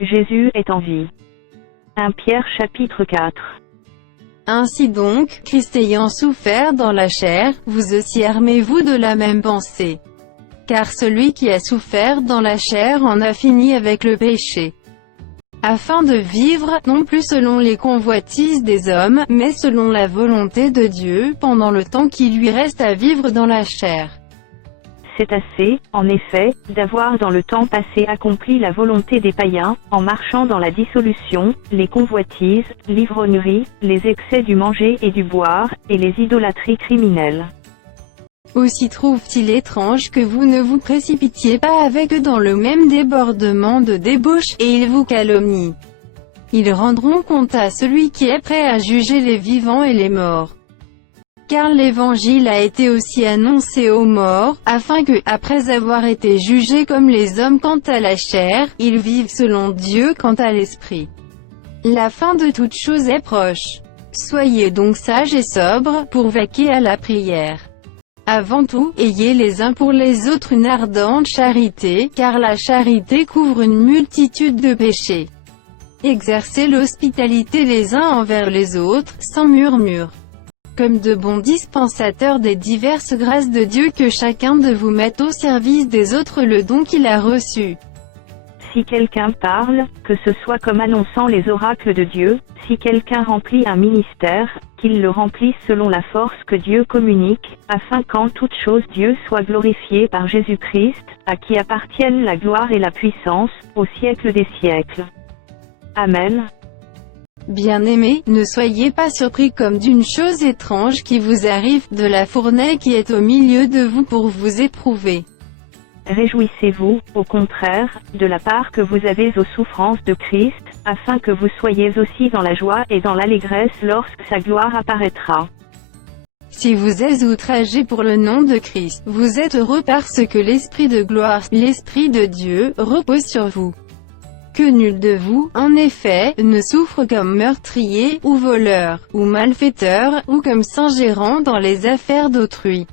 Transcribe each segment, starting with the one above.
Jésus est en vie. 1 Pierre chapitre 4. Ainsi donc, Christ ayant souffert dans la chair, vous aussi armez-vous de la même pensée. Car celui qui a souffert dans la chair en a fini avec le péché. Afin de vivre, non plus selon les convoitises des hommes, mais selon la volonté de Dieu, pendant le temps qui lui reste à vivre dans la chair. C'est assez, en effet, d'avoir dans le temps passé accompli la volonté des païens, en marchant dans la dissolution, les convoitises, l'ivrognerie, les excès du manger et du boire, et les idolâtries criminelles. Aussi trouve-t-il étrange que vous ne vous précipitiez pas avec eux dans le même débordement de débauche, et ils vous calomnient. Ils rendront compte à celui qui est prêt à juger les vivants et les morts. Car l'évangile a été aussi annoncé aux morts, afin que, après avoir été jugés comme les hommes quant à la chair, ils vivent selon Dieu quant à l'esprit. La fin de toute chose est proche. Soyez donc sages et sobres, pour vaquer à la prière. Avant tout, ayez les uns pour les autres une ardente charité, car la charité couvre une multitude de péchés. Exercez l'hospitalité les uns envers les autres, sans murmure. Comme de bons dispensateurs des diverses grâces de Dieu, que chacun de vous mette au service des autres le don qu'il a reçu. Si quelqu'un parle, que ce soit comme annonçant les oracles de Dieu, si quelqu'un remplit un ministère, qu'il le remplisse selon la force que Dieu communique, afin qu'en toute chose Dieu soit glorifié par Jésus-Christ, à qui appartiennent la gloire et la puissance, au siècle des siècles. Amen. Bien-aimés, ne soyez pas surpris comme d'une chose étrange qui vous arrive, de la fournaise qui est au milieu de vous pour vous éprouver. Réjouissez-vous, au contraire, de la part que vous avez aux souffrances de Christ, afin que vous soyez aussi dans la joie et dans l'allégresse lorsque sa gloire apparaîtra. Si vous êtes outragés pour le nom de Christ, vous êtes heureux parce que l'Esprit de gloire, l'Esprit de Dieu, repose sur vous. Que nul de vous, en effet, ne souffre comme meurtrier, ou voleur, ou malfaiteur, ou comme s'ingérant dans les affaires d'autrui.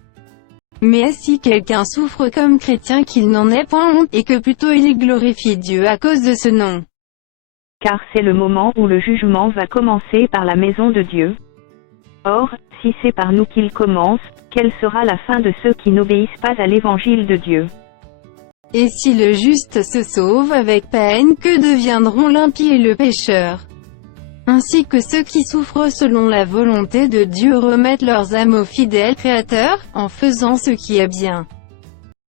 Mais si quelqu'un souffre comme chrétien, qu'il n'en ait point honte, et que plutôt il glorifie Dieu à cause de ce nom. Car c'est le moment où le jugement va commencer par la maison de Dieu. Or, si c'est par nous qu'il commence, quelle sera la fin de ceux qui n'obéissent pas à l'évangile de Dieu? Et si le juste se sauve avec peine, que deviendront l'impie et le pécheur? Ainsi que ceux qui souffrent selon la volonté de Dieu remettent leurs âmes au fidèle Créateur, en faisant ce qui est bien.